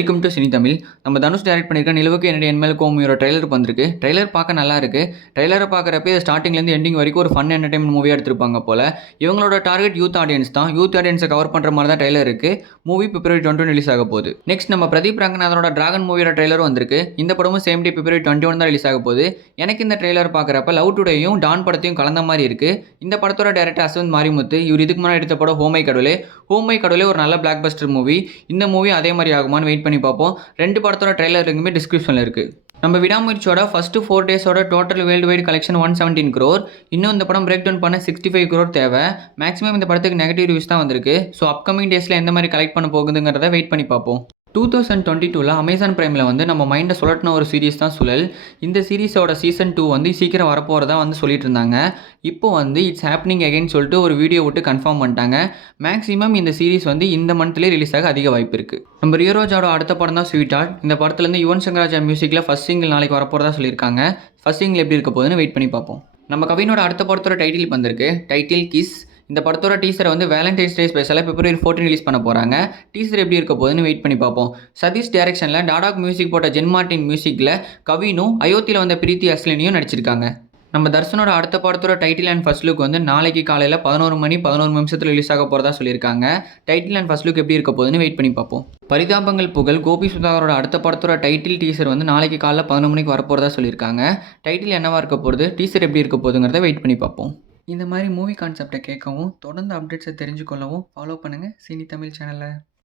Welcome to cine Tamil. நம்ம Dhanush direct பண்ணியிருக்க நிலவுக்கு என்னுடைய என்மேல் கோமியோட ட்ரெய்லர் வந்திருக்கு. ட்ரெய்லர் பார்க்க நல்லா இருக்கு. ட்ரெய்லரை பார்க்குறப்ப ஸ்டார்டிங்லேருந்து எண்டிங் வரைக்கும் ஒரு ஃபன் என்டர்டைன்மெண்ட் மூவியாக எடுத்திருப்பாங்க போல. இவங்களோட டார்கெட் யூத் ஆடியன்ஸ் தான். யூத் ஆடியன்ஸை கவர் பண்ணுற மாதிரி தான் ட்ரெய்லர் இருக்கு. மூவி பிப்ரவரி 21 ரிலீஸ் ஆக போகுது. நெக்ஸ்ட் நம்ம பிரதீப் ரங்கநாதனோட டிராகன் மூவியோட ட்ரெய்லரும் வந்திருக்கு. இந்த படமும் சேம் டே பிப்ரவரி 21 தான் ரிலீஸ் ஆக போகுது. எனக்கு இந்த ட்ரெய்லர் பார்க்குறப்ப லவ் டுடேயும் டான் படத்தையும் கலந்த மாதிரி இருக்கு. இந்த படத்தோட டைரக்டர் அஸ்வந்த் மாரிமுத்து. இவர் இதுக்கு முன்னாடி எடுத்த படம் ஹோமை கடவுளே. ஹோமை கடவுளே ஒரு நல்ல பிளாக் பஸ்டர் மூவி. இந்த மூவி அதே மாதிரி ஆகுமான்னு வெயிட் பண்ணி பார்ப்போம். ரெண்டு படத்தோட ட்ரெய்லர் லிங்க்குமே டிஸ்கிரிப்ஷனில் இருக்குது. நம்ம விடாமுயற்சியோட ஃபர்ஸ்ட் 4 டேஸோட total world wide collection 117 crore. இன்னும் இந்த படம் பிரேக் டவுன் பண்ண 65 crore தேவை. மேக்ஸிமம் இந்த படத்துக்கு நெகட்டிவ் ரிவ்யூஸ் தான் வந்திருக்கு. ஸோ அப்கமிங் டேஸில் எந்த மாதிரி கலெக்ட் பண்ண போகுதுங்கிறத வெயிட் பண்ணி பார்ப்போம். 2022 அமேசான் பிரைமில் நம்ம மைண்டை சுழட்டின ஒரு சீரிஸ் தான் சுழல். இந்த சீரிஸோட சீசன் 2 சீக்கிரம் வரப்போகிறதா சொல்லிட்டு இருந்தாங்க. இப்போ இட்ஸ் ஹேப்பனிங் அகைன் சொல்லிட்டு ஒரு வீடியோ விட்டு கன்ஃபார்ம் பண்ணிட்டாங்க. மேக்ஸிமம் இந்த சீரிஸ் இந்த மந்த்லேயே ரிலீஸ் ஆக அதிக வாய்ப்பு இருக்குது. நம்ம ரியோரோஜாவோட அடுத்த படம் தான் ஸ்வீட் ஆர்ட். இந்த படத்துலேருந்து யுவன் சங்கர் ராஜா மியூசிக்கில் ஃபர்ஸ்ட் சிங்கிள் நாளைக்கு வரப்போகிறதா சொல்லியிருக்காங்க. ஃபர்ஸ்ட் சிங்கிள் எப்படி இருக்க போகுதுன்னு வெயிட் பண்ணி பார்ப்போம். நம்ம கவினோட அடுத்த படத்தோட டைட்டில் வந்திருக்கு. Title kiss. இந்த படத்தோட டீசரை வேலண்டைன்ஸ் டே ஸ்பெஷலாக பிப்ரவரி 14 ரிலீஸ் பண்ண போகிறாங்க. டீசர் எப்படி இருக்க போகுதுன்னு வெயிட் பண்ணி பார்ப்போம். சதீஷ் டைரக்ஷனில் டாடாக் மியூசிக் போட்ட ஜென் மார்ட்டின் மியூசிக்கில் கவினும் அயோத்தியில் வந்த பிரீத்தி அஸ்லினியும் நடிச்சிருக்காங்க. நம்ம தர்ஷனோட அடுத்த படத்தோட டைட்டில் அண்ட் ஃபர்ஸ்ட் லுக் நாளைக்கு காலையில் 11 மணி 11 நிமிஷத்தில் ரிலீஸ் ஆக போகிறதா சொல்லியிருக்காங்க. டைட்டில் அண்ட் ஃபர்ஸ்ட் லுக் எப்படி இருக்க போகுதுன்னு வெயிட் பண்ணி பார்ப்போம். பரிதாபங்கள் புகழ் கோபி சுதாகரோட அடுத்த படத்தோட டைட்டில் டீசர் நாளைக்கு காலையில் 11 மணிக்கு வரப்போகிறதா சொல்லியிருக்காங்க. டைட்டில் என்னவா இருக்க போகிறது, டீசர் எப்படி இருக்க போகுதுங்கிறத வெயிட் பண்ணி பார்ப்போம். இந்த மாதிரி மூவி கான்செப்டை கேட்கவும் தொடர்ந்து அப்டேட்ஸை தெரிஞ்சுக்கொள்ளவும் ஃபாலோ பண்ணுங்கள் சினி தமிழ் சேனலை.